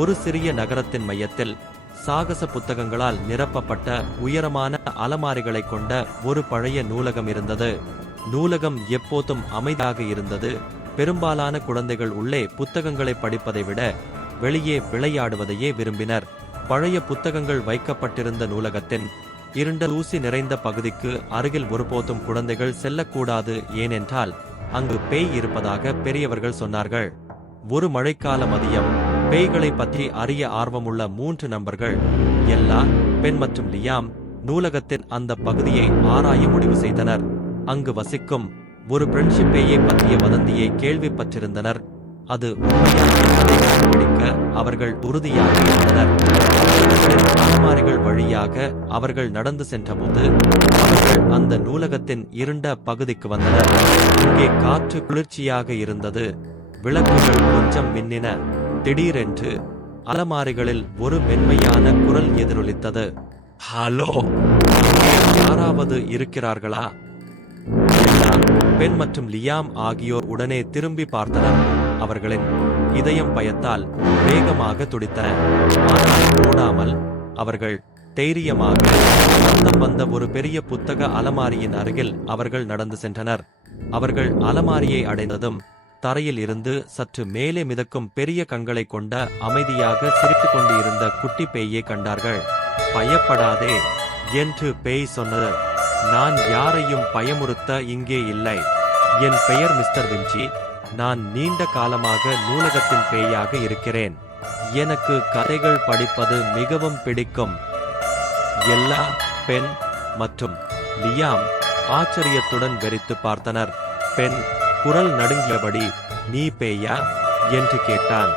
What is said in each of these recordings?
ஒரு சிறிய நகரத்தின் மையத்தில் சாகச புத்தகங்களால் நிரப்பப்பட்ட உயரமான அலமாரிகளைக் கொண்ட ஒரு பழைய நூலகம் இருந்தது. நூலகம் எப்போதும் அமைதியாக இருந்தது. பெரும்பாலான குழந்தைகள் உள்ளே புத்தகங்களை படிப்பதை விட வெளியே விளையாடுவதையே விரும்பினர். பழைய புத்தகங்கள் வைக்கப்பட்டிருந்த நூலகத்தின் இருண்ட தூசி நிறைந்த பகுதிக்கு அருகில் ஒருபோதும் குழந்தைகள் செல்லக்கூடாது. ஏனென்றால் அங்கு பேய் இருப்பதாக பெரியவர்கள் சொன்னார்கள். ஒரு மழைக்கால மதியம் பேய்களை பற்றி அறிய ஆர்வமுள்ள 3 நண்பர்கள், எல்லா, பென் மற்றும் லியாம், நூலகத்தின் அந்த பகுதியை ஆராய முடிவு செய்தனர். அங்கு வசிக்கும் ஒரு ஃப்ரெண்ட்ஷிப் பேயை பற்றிய வதந்தியை கேள்விப்பட்டிருந்தனர். அது உண்மையாக என்பதை கண்டுபிடிக்க அவர்கள் உறுதியாக இருந்தனர். அலமாரிகள் வழியாக அவர்கள் நடந்து சென்றபோது அவர்கள் அந்த நூலகத்தின் இருண்ட பகுதிக்கு வந்தனர். இங்கே காற்று குளிர்ச்சியாக இருந்தது. விளக்குகள் கொஞ்சம் மின்னின. திடீரென்று அலமாரிகளில் ஒரு மென்மையான குரல் எதிரொலித்தது. ஹலோ, யாராவது இருக்கிறார்களா? பென் மற்றும் லியாம் ஆகியோர் உடனே திரும்பி பார்த்தனர். அவர்களின் இதயம் பயத்தால் வேகமாக துடித்தன. ஆனால் ஓடாமல் அவர்கள் தைரியமாக சத்தம் வந்த ஒரு பெரிய புத்தக அலமாரியின் அருகில் அவர்கள் நடந்து சென்றனர். அவர்கள் அலமாரியை அடைந்ததும் தரையில் இருந்து சற்று மேலே மிதக்கும் பெரிய கண்களை கொண்ட அமைதியாக சிரித்துக் கொண்டு இருந்த குட்டி பேயை கண்டார்கள். பயப்படாதே என்று பேய் சொன்னது. நான் யாரையும் பயமுறுத்த இங்கே இல்லை. என் பெயர் மிஸ்டர் விஞ்சி. நான் நீண்ட காலமாக நூலகத்தின் பேயாக இருக்கிறேன். எனக்கு கதைகள் படிப்பது மிகவும் பிடிக்கும். எல்லா, பென் மற்றும் லியாம் ஆச்சரியத்துடன் வெறித்து பார்த்தனர். பென் குரல் நடுங்கியபடி, நீ பேயா என்று கேட்டான்.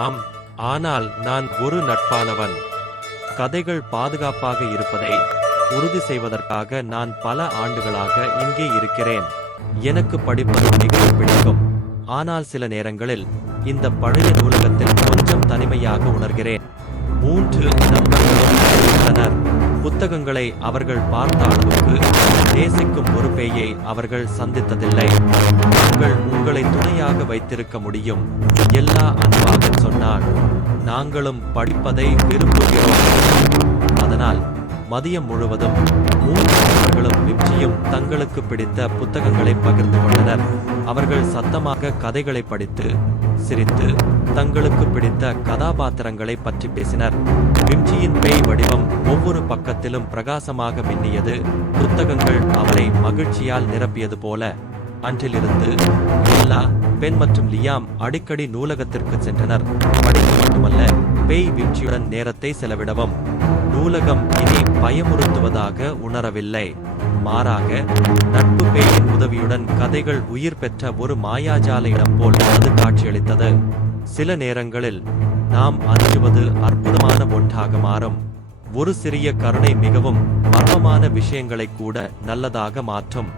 ஆம், ஆனால் நான் ஒரு நட்பானவன். கதைகள் பாதுகாப்பாக இருப்பதை உறுதி செய்வதற்காக நான் பல ஆண்டுகளாக இங்கே இருக்கிறேன். எனக்கு படிப்பது மிகவும் பிடிக்கும். ஆனால் சில நேரங்களில் இந்த பழைய நூலகத்தில் கொஞ்சம் தனிமையாக உணர்கிறேன். 3 நண்பர்களும் இருந்தனர். புத்தகங்களை அவர்கள் பார்த்த அளவுக்கு நேசிக்கும் ஒரு பேயை அவர்கள் சந்தித்ததில்லை. நாங்கள் உங்களை துணையாக வைத்திருக்க முடியும், எல்லா அன்பாக சொன்னான். நாங்களும் படிப்பதை விரும்புகிறோம். அதனால் மதியம் முழுவதும் 3 நண்பர்களும் விஞ்சியும் தங்களுக்கு பிடித்த புத்தகங்களை பகிர்ந்து கொண்டனர். அவர்கள் சத்தமாக கதைகளை படித்து சிரித்து தங்களுக்கு பிடித்த கதாபாத்திரங்களை பற்றி பேசினர். விஞ்சியின் பேய் வடிவம் ஒவ்வொரு பக்கத்திலும் பிரகாசமாக மின்னியது. புத்தகங்கள் அவளை மகிழ்ச்சியால் நிரப்பியது போல. அன்றிலிருந்து எல்லா, பென் மற்றும் லியாம் அடிக்கடி நூலகத்திற்கு சென்றனர். படிக்க மட்டுமல்ல, பேய் விஞ்சியுடன் நேரத்தை செலவிடவும். நூலகம் இனி பயமுறுத்துவதாக உணரவில்லை. மாறாக நட்பு பேயின் உதவியுடன் கதைகள் உயிர் பெற்ற ஒரு மாயாஜால இடம் போல் அது காட்சியளித்தது. சில நேரங்களில் நாம் அஞ்சுவது அற்புதமான ஒன்றாக மாறும். ஒரு சிறிய கருணை மிகவும் மர்மமான விஷயங்களை கூட நல்லதாக மாற்றும்.